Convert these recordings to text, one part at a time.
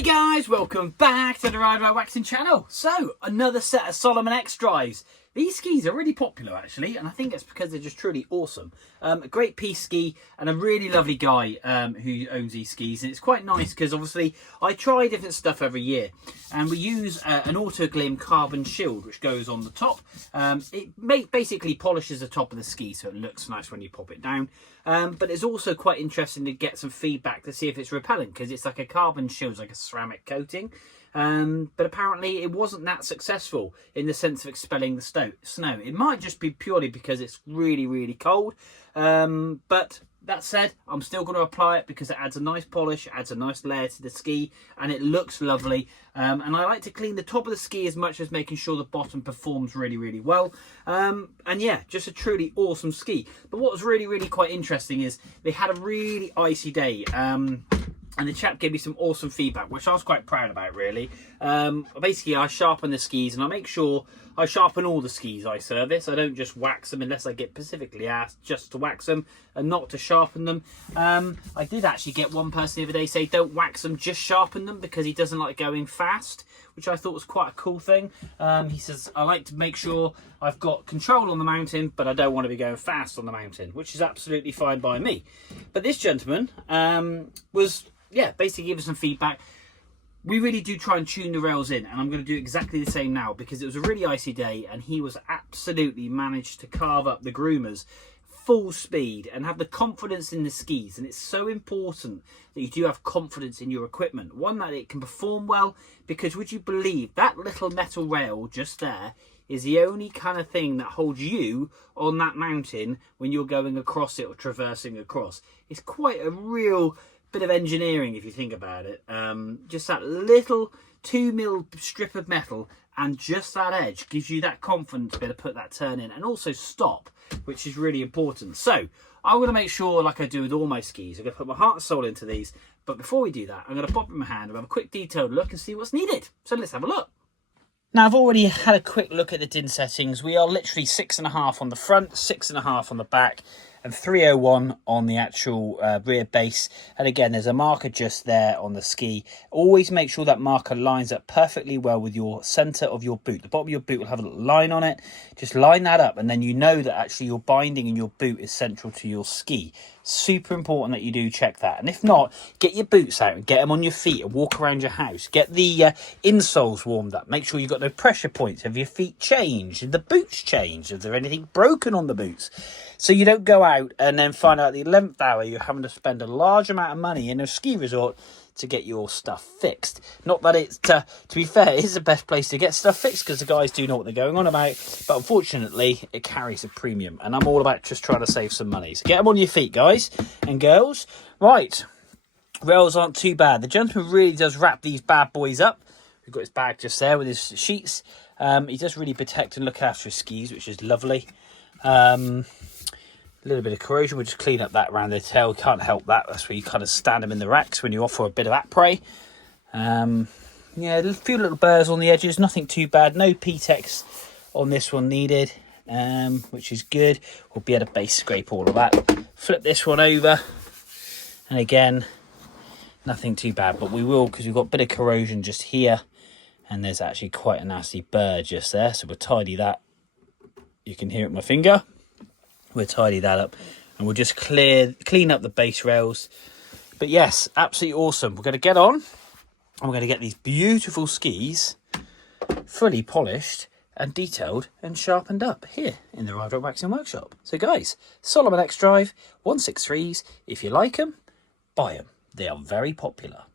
Hey guys, welcome back to the Ride By Waxing channel. So, another set of Salomon X Drives. These skis are really popular actually, and I think it's because they're just truly awesome. A great piece ski and a really lovely guy who owns these skis, and it's quite nice because obviously I try different stuff every year, and we use an Auto Glim carbon shield which goes on the top. It basically polishes the top of the ski so it looks nice when you pop it down. But it's also quite interesting to get some feedback to see if it's repellent, because it's like a carbon shield, like a ceramic coating. But apparently it wasn't that successful in the sense of expelling the snow. It might just be purely because it's really, really cold. But that said, I'm still going to apply it because it adds a nice polish, adds a nice layer to the ski, and it looks lovely. And I like to clean the top of the ski as much as making sure the bottom performs really, really well. And yeah, just a truly awesome ski. But what was really, really quite interesting is they had a really icy day. And the chap gave me some awesome feedback, which I was quite proud about, really. Basically, I sharpen the skis, and I make sure I sharpen all the skis I service. I don't just wax them unless I get specifically asked just to wax them and not to sharpen them. I did actually get one person the other day say, don't wax them, just sharpen them, because he doesn't like going fast, which I thought was quite a cool thing. He says, I like to make sure I've got control on the mountain, but I don't want to be going fast on the mountain, which is absolutely fine by me. But this gentleman was... yeah, basically give us some feedback. We really do try and tune the rails in, and I'm going to do exactly the same now because it was a really icy day and he was absolutely managed to carve up the groomers full speed and have the confidence in the skis. And it's so important that you do have confidence in your equipment. One, that it can perform well, because would you believe that little metal rail just there is the only kind of thing that holds you on that mountain when you're going across it or traversing across. It's quite a real bit of engineering if you think about it. Just that little 2mm strip of metal and just that edge gives you that confidence to be able to put that turn in and also stop, which is really important. So I'm going to make sure, like I do with all my skis, I'm going to put my heart and soul into these. But before we do that, I'm going to pop in my hand and have a quick detailed look and see what's needed. So let's have a look. Now, I've already had a quick look at the din settings. We are literally 6.5 on the front, 6.5 on the back, and 301 on the actual rear base. And again, there's a marker just there on the ski. Always make sure that marker lines up perfectly well with your center of your boot. The bottom of your boot will have a little line on it. Just line that up, and then you know that actually your binding in your boot is central to your ski. Super important that you do check that. And if not, get your boots out and get them on your feet and walk around your house. Get the insoles warmed up. Make sure you've got no pressure points. Have your feet changed? Have the boots changed? Is there anything broken on the boots? So you don't go out and then find out at the 11th hour you're having to spend a large amount of money in a ski resort to get your stuff fixed. Not that it's, to be fair, it is the best place to get stuff fixed because the guys do know what they're going on about, but unfortunately it carries a premium, and I'm all about just trying to save some money. So get them on your feet, guys and girls. Right, rails aren't too bad. The gentleman really does wrap these bad boys up. We've got his bag just there with his sheets. He does really protect and look after his skis, which is lovely. A little bit of corrosion, we'll just clean up that around the tail. Can't help that. That's where you kind of stand them in the racks when you offer a bit of après. Yeah, a few little burrs on the edges, nothing too bad. No P-Tex on this one needed, which is good. We'll be able to base scrape all of that. Flip this one over, and again, nothing too bad, but we will, because we've got a bit of corrosion just here, and there's actually quite a nasty burr just there, so we'll tidy that. You can hear it in my finger. We'll tidy that up, and we'll just clean up the base rails. But yes, absolutely awesome. We're going to get on, and we're going to get these beautiful skis fully polished and detailed and sharpened up here in the Ride By Waxing workshop. So guys, Salomon X Drive 163s. If you like them, buy them. They are very popular.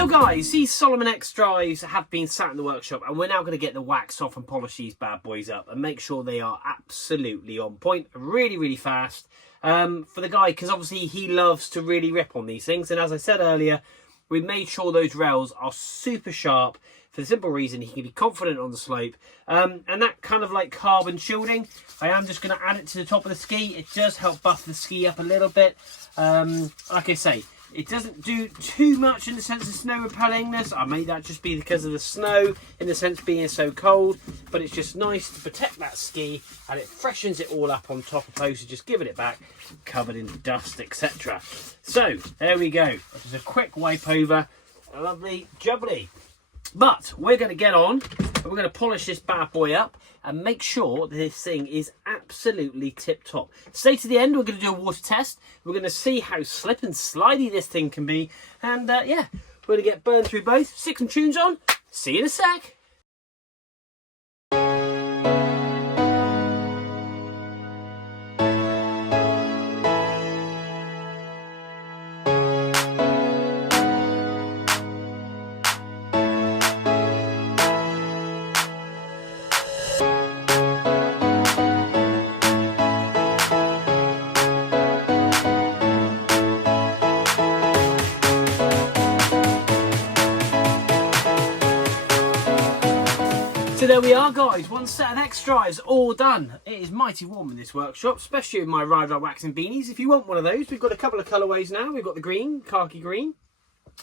So guys, these Salomon X Drives have been sat in the workshop, and we're now going to get the wax off and polish these bad boys up and make sure they are absolutely on point, really fast for the guy, because obviously he loves to really rip on these things. And as I said earlier, we made sure those rails are super sharp for the simple reason he can be confident on the slope. And that kind of like carbon shielding, I am just going to add it to the top of the ski. It does help buff the ski up a little bit. Like I say, it doesn't do too much in the sense of snow repellingness. I made that just be because of the snow, in the sense being so cold. But it's just nice to protect that ski, and it freshens it all up on top, opposed to just giving it back covered in dust, etc. So there we go. Just a quick wipe over. Lovely jubbly. But we're going to get on and we're going to polish this bad boy up and make sure that this thing is absolutely tip top. Stay to the end. We're going to do a water test. We're going to see how slip and slidey this thing can be. And yeah, we're going to get burned through both. Stick some tunes on. See you in a sec. So there we are guys, one set of X Drives all done. It is mighty warm in this workshop, especially with my Ride Right waxing beanies. If you want one of those, we've got a couple of colourways now. We've got the green, khaki green,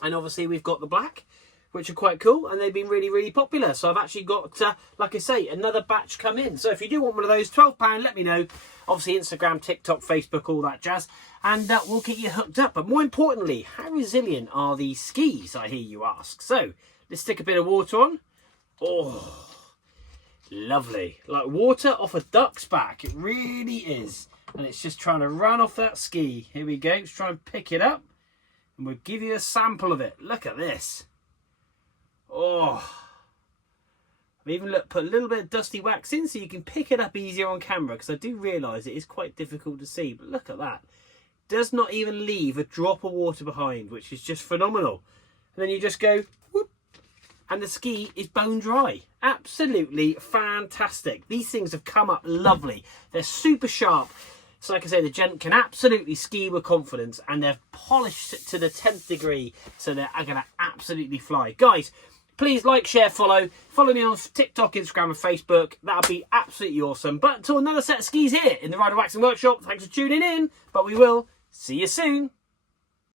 and obviously we've got the black, which are quite cool, and they've been really popular. So I've actually got, like I say, another batch come in. So if you do want one of those, £12, let me know. Obviously Instagram, TikTok, Facebook, all that jazz, and we'll get you hooked up. But more importantly, how resilient are these skis, I hear you ask? So let's stick a bit of water on. Oh, lovely, like water off a duck's back. It really is. And it's just trying to run off that ski. Here we go. Let's try and pick it up, and we'll give you a sample of it. Look at this. Oh, I've even put a little bit of dusty wax in so you can pick it up easier on camera, because I do realise it is quite difficult to see. But look at that. Does not even leave a drop of water behind, which is just phenomenal. And then you just go whoop, and the ski is bone dry. Absolutely fantastic. These things have come up lovely. They're super sharp. So like I say, the gent can absolutely ski with confidence, and they're polished to the 10th degree. So they're going to absolutely fly. Guys, please like, share, follow. Follow me on TikTok, Instagram and Facebook. That'll be absolutely awesome. But until another set of skis here in the Rider Waxing Workshop, thanks for tuning in. But we will see you soon.